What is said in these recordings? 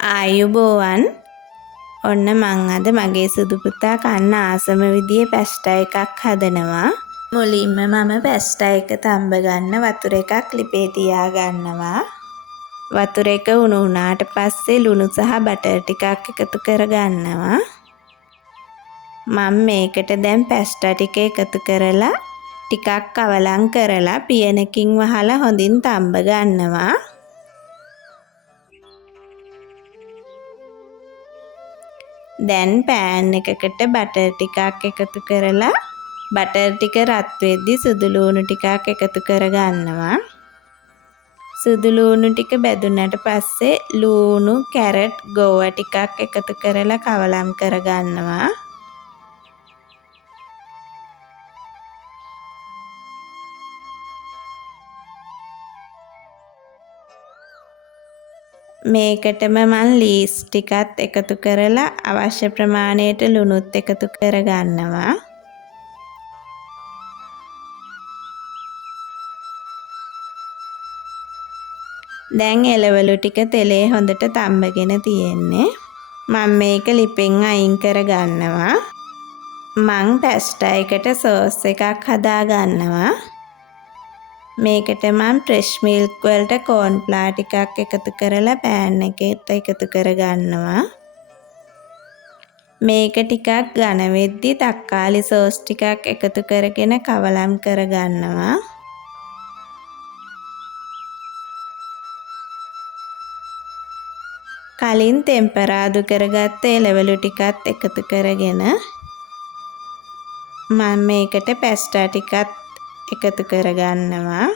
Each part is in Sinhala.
ආයුබෝවන්. ඔන්න මං අද මගේ සුදු පුතා කන්න ආසම විදිහේ පැස්ටා එකක් හදනවා. මුලින්ම මම පැස්ටා එක තම්බ ගන්න වතුර එකක් ලිපේ තියා ගන්නවා. වතුර එක උණු වුණාට පස්සේ ලුණු සහ බටර් ටිකක් එකතු කර ගන්නවා. මම මේකට දැන් පැස්ටා ටික එකතු කරලා ටිකක් කවලම් කරලා පියනකින් වහලා හොඳින් තම්බ ගන්නවා. දැන් පෑන් එකකට බටර් ටිකක් එකතු කරලා බටර් ටික රත් වෙද්දි සුදු ලූණු ටිකක් එකතු කර ගන්නවා. සුදු ලූණු ටික බැදුනට පස්සේ ලූණු, කැරට්, ගෝවා ටිකක් එකතු කරලා කවලම් කර ගන්නවා. මේකටම මම ලීස් ටිකත් එකතු කරලා අවශ්‍ය ප්‍රමාණයට ලුණුත් එකතු කර ගන්නවා. දැන් එළවලු ටික තෙලේ හොඳට තම්බගෙන තියෙන්නේ. මම මේක ලිපෙන් අයින් කර ගන්නවා. මං පැස්ටා එකට සෝස් එකක් හදා ගන්නවා. මේකට මම ෆ්‍රෙෂ් මිල්ක් වලට කෝර්න්ෆ්ලවර් ටිකක් එකතු කරලා පෑන් එකට එකතු කර ගන්නවා. මේක ටිකක් ඝන වෙද්දි තක්කාලි සෝස් ටිකක් එකතු කරගෙන කවලම් කර ගන්නවා. කලින් තෙම්පරාදු කරගත්ත එළවලු ටිකත් එකතු කරගෙන මම මේකට පැස්ටා ටිකත් එකතු කර ගන්නවා.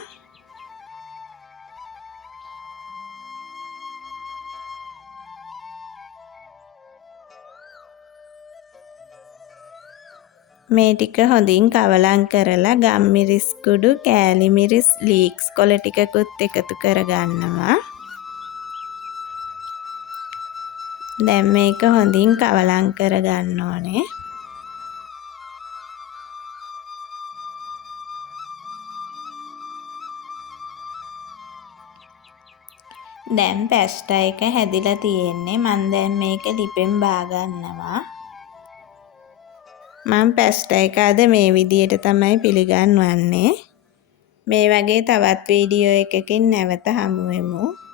මේ ටික හොඳින් කවලම් කරලා ගම්මිරිස් කුඩු, කෑලි මිරිස්, ලීක්ස් කොළ ටිකකුත් එකතු කර ගන්නවා. දැන් මේක හොඳින් කවලම් කර ගන්න ඕනේ. දැන් පැස්ටා එක හැදිලා තියෙන්නේ. මම දැන් මේක ලිපෙන් බා ගන්නවා. මම පැස්ටා එක අද මේ විදියට තමයි පිළිගන්වන්නේ. මේ වගේ තවත් වීඩියෝ එකකින් නැවත හමු වෙමු.